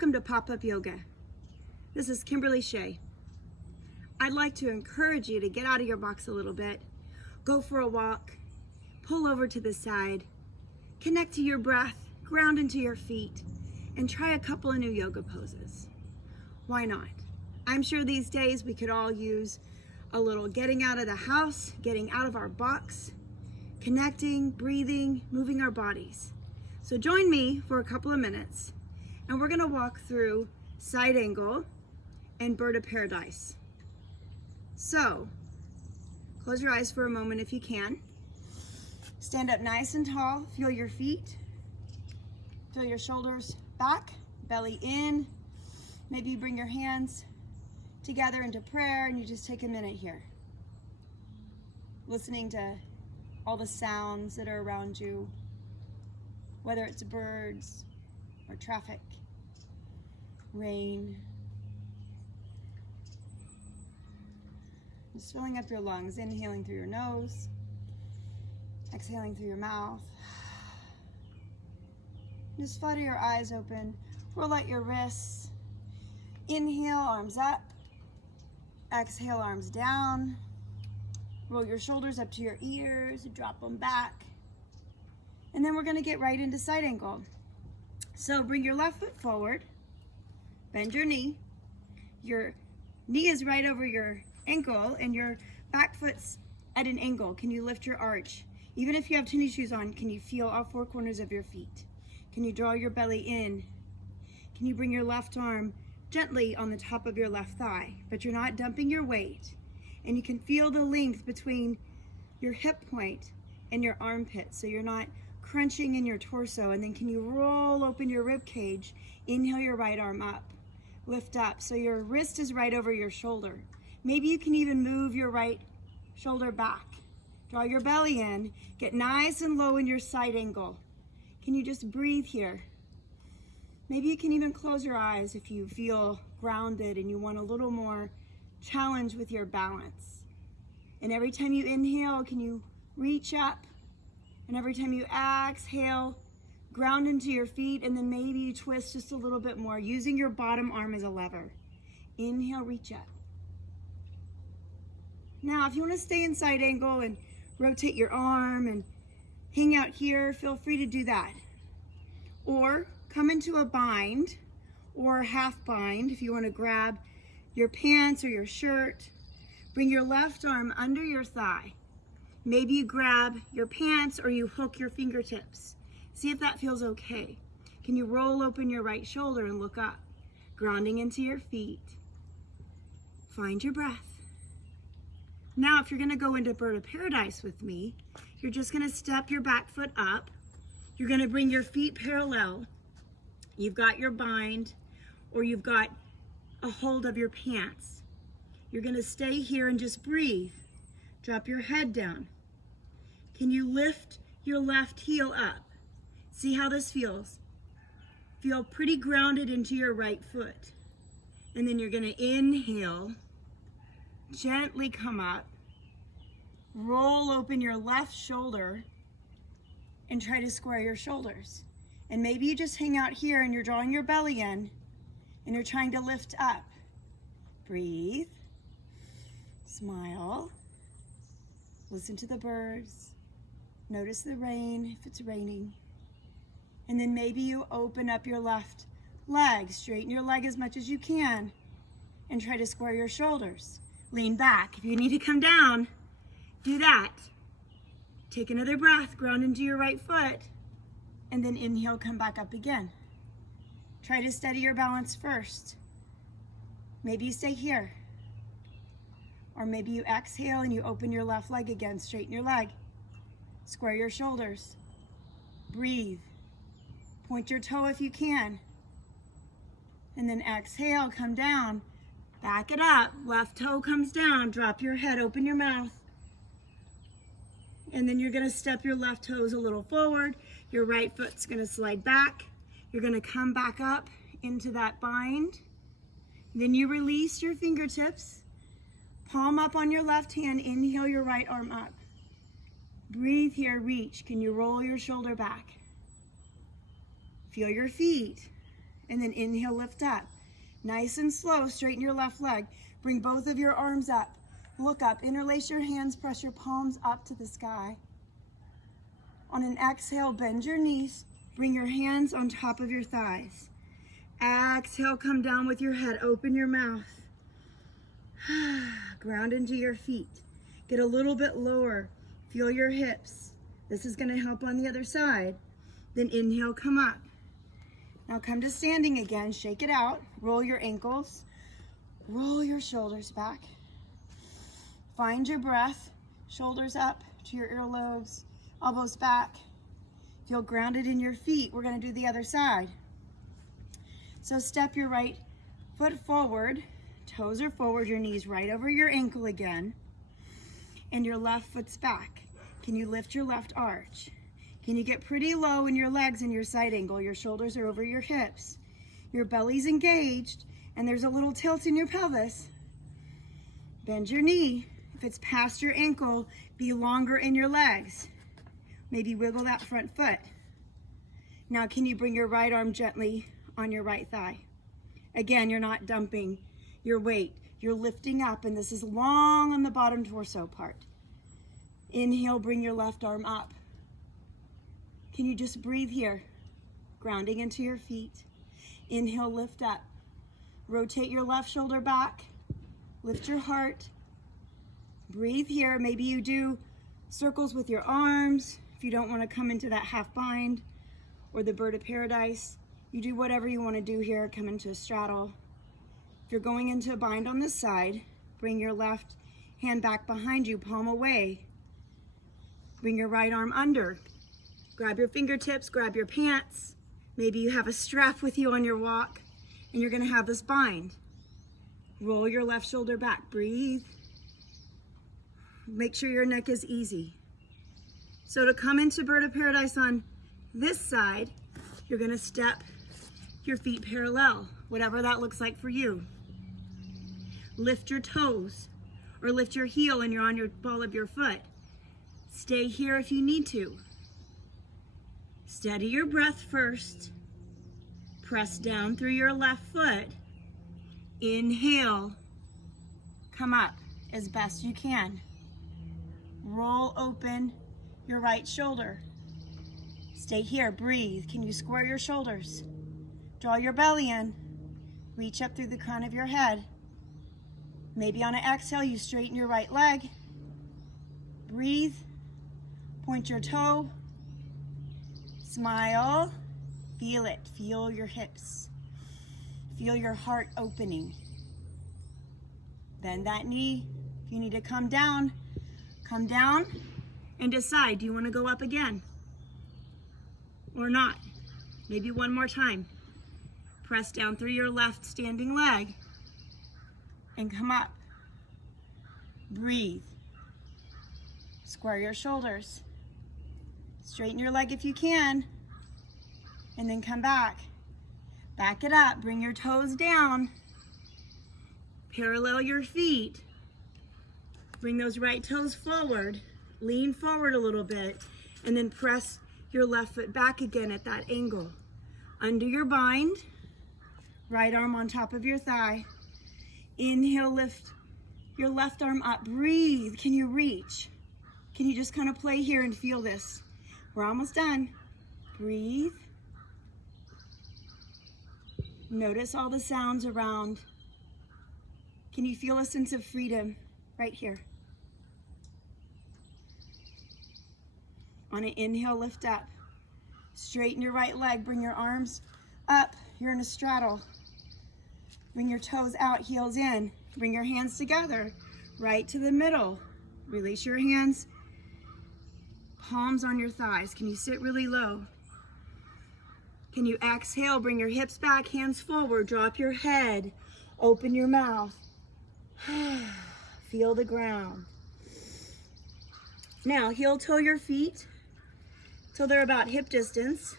Welcome to Pop-Up Yoga. This is Kimberly Shea. I'd like to encourage you to get out of your box a little bit, go for a walk, pull over to the side, connect to your breath, ground into your feet, and try a couple of new yoga poses. Why not? I'm sure these days we could all use a little getting out of the house, getting out of our box, connecting, breathing, moving our bodies. So join me for a couple of minutes, and we're gonna walk through side angle and bird of paradise. So, close your eyes for a moment if you can. Stand up nice and tall, feel your feet, feel your shoulders back, belly in. Maybe you bring your hands together into prayer and you just take a minute here. Listening to all the sounds that are around you, whether it's birds or traffic, rain. Just filling up your lungs, inhaling through your nose, exhaling through your mouth. Just flutter your eyes open, roll out your wrists. Inhale, arms up. Exhale, arms down. Roll your shoulders up to your ears, drop them back. And then we're gonna get right into side angle. So bring your left foot forward, bend your knee. Your knee is right over your ankle and your back foot's at an angle. Can you lift your arch? Even if you have tennis shoes on, can you feel all four corners of your feet? Can you draw your belly in? Can you bring your left arm gently on the top of your left thigh, but you're not dumping your weight? And you can feel the length between your hip point and your armpit, so you're not crunching in your torso. And then can you roll open your rib cage? Inhale your right arm up, lift up, so your wrist is right over your shoulder. Maybe you can even move your right shoulder back. Draw your belly in, get nice and low in your side angle. Can you just breathe here? Maybe you can even close your eyes if you feel grounded and you want a little more challenge with your balance. And every time you inhale, can you reach up? And every time you exhale, ground into your feet, and then maybe you twist just a little bit more, using your bottom arm as a lever. Inhale, reach up. Now, if you want to stay in side angle and rotate your arm and hang out here, feel free to do that. Or come into a bind or half bind if you want to grab your pants or your shirt. Bring your left arm under your thigh. Maybe you grab your pants or you hook your fingertips. See if that feels okay. Can you roll open your right shoulder and look up, grounding into your feet. Find your breath. Now, if you're gonna go into bird of paradise with me, you're just gonna step your back foot up. You're gonna bring your feet parallel. You've got your bind or you've got a hold of your pants. You're gonna stay here and just breathe. Drop your head down. Can you lift your left heel up? See how this feels. Feel pretty grounded into your right foot. And then you're gonna inhale, gently come up, roll open your left shoulder and try to square your shoulders. And maybe you just hang out here and you're drawing your belly in and you're trying to lift up. Breathe, smile, listen to the birds, notice the rain if it's raining. And then maybe you open up your left leg, straighten your leg as much as you can and try to square your shoulders. Lean back. If you need to come down, do that. Take another breath, ground into your right foot, and then inhale, come back up again. Try to steady your balance first. Maybe you stay here. Or maybe you exhale and you open your left leg again, straighten your leg. Square your shoulders. Breathe. Point your toe if you can. And then exhale, come down. Back it up. Left toe comes down. Drop your head, open your mouth. And then you're gonna step your left toes a little forward. Your right foot's gonna slide back. You're gonna come back up into that bind. Then you release your fingertips. Palm up on your left hand. Inhale your right arm up. Breathe here, reach. Can you roll your shoulder back? Feel your feet. And then inhale, lift up. Nice and slow, straighten your left leg. Bring both of your arms up. Look up, interlace your hands, press your palms up to the sky. On an exhale, bend your knees. Bring your hands on top of your thighs. Exhale, come down with your head. Open your mouth. Ground into your feet. Get a little bit lower. Feel your hips. This is going to help on the other side. Then inhale, come up. Now come to standing again. Shake it out. Roll your ankles. Roll your shoulders back. Find your breath. Shoulders up to your earlobes. Elbows back. Feel grounded in your feet. We're going to do the other side. So step your right foot forward. Toes are forward. Your knees right over your ankle again. And your left foot's back. Can you lift your left arch? Can you get pretty low in your legs and your side angle? Your shoulders are over your hips. Your belly's engaged, and there's a little tilt in your pelvis. Bend your knee. If it's past your ankle, be longer in your legs. Maybe wiggle that front foot. Now, can you bring your right arm gently on your right thigh? Again, you're not dumping your weight. You're lifting up, and this is long on the bottom torso part. Inhale, bring your left arm up. Can you just breathe here? Grounding into your feet. Inhale, lift up. Rotate your left shoulder back. Lift your heart. Breathe here. Maybe you do circles with your arms. If you don't want to come into that half bind or the bird of paradise, you do whatever you want to do here. Come into a straddle. If you're going into a bind on this side, bring your left hand back behind you, palm away. Bring your right arm under. Grab your fingertips, grab your pants. Maybe you have a strap with you on your walk and you're going to have this bind. Roll your left shoulder back. Breathe. Make sure your neck is easy. So to come into bird of paradise on this side, you're going to step your feet parallel, whatever that looks like for you. Lift your toes or lift your heel and you're on your ball of your foot. Stay here if you need to. Steady your breath first. Press down through your left foot. Inhale. Come up as best you can. Roll open your right shoulder. Stay here, breathe. Can you square your shoulders? Draw your belly in. Reach up through the crown of your head. Maybe on an exhale, you straighten your right leg. Breathe. Point your toe. Smile. Feel it. Feel your hips. Feel your heart opening. Bend that knee. If you need to come down and decide, do you want to go up again or not? Maybe one more time. Press down through your left standing leg and come up. Breathe. Square your shoulders. Straighten your leg if you can, and then come back. Back it up. Bring your toes down. Parallel your feet. Bring those right toes forward. Lean forward a little bit, and then press your left foot back again at that angle. Undo your bind. Right arm on top of your thigh. Inhale, lift your left arm up. Breathe. Can you reach? Can you just kind of play here and feel this? We're almost done. Breathe. Notice all the sounds around. Can you feel a sense of freedom right here? On an inhale, lift up. Straighten your right leg. Bring your arms up. You're in a straddle. Bring your toes out, heels in. Bring your hands together, right to the middle. Release your hands. Palms on your thighs. Can you sit really low? Can you exhale? Bring your hips back, hands forward. Drop your head. Open your mouth. Feel the ground. Now, heel toe your feet till they're about hip distance.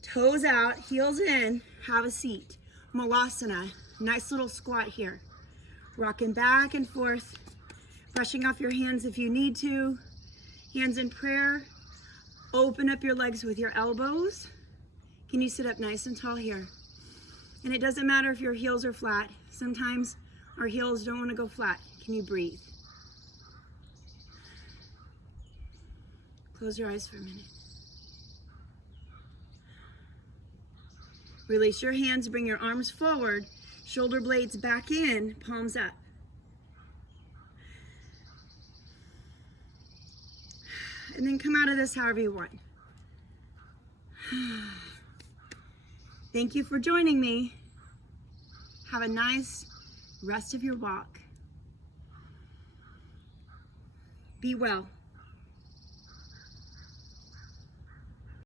Toes out, heels in. Have a seat. Malasana. Nice little squat here. Rocking back and forth. Brushing off your hands if you need to. Hands in prayer. Open up your legs with your elbows. Can you sit up nice and tall here? And it doesn't matter if your heels are flat. Sometimes our heels don't want to go flat. Can you breathe? Close your eyes for a minute. Release your hands, bring your arms forward, shoulder blades back in, palms up. And then come out of this however you want. Thank you for joining me. Have a nice rest of your walk. Be well.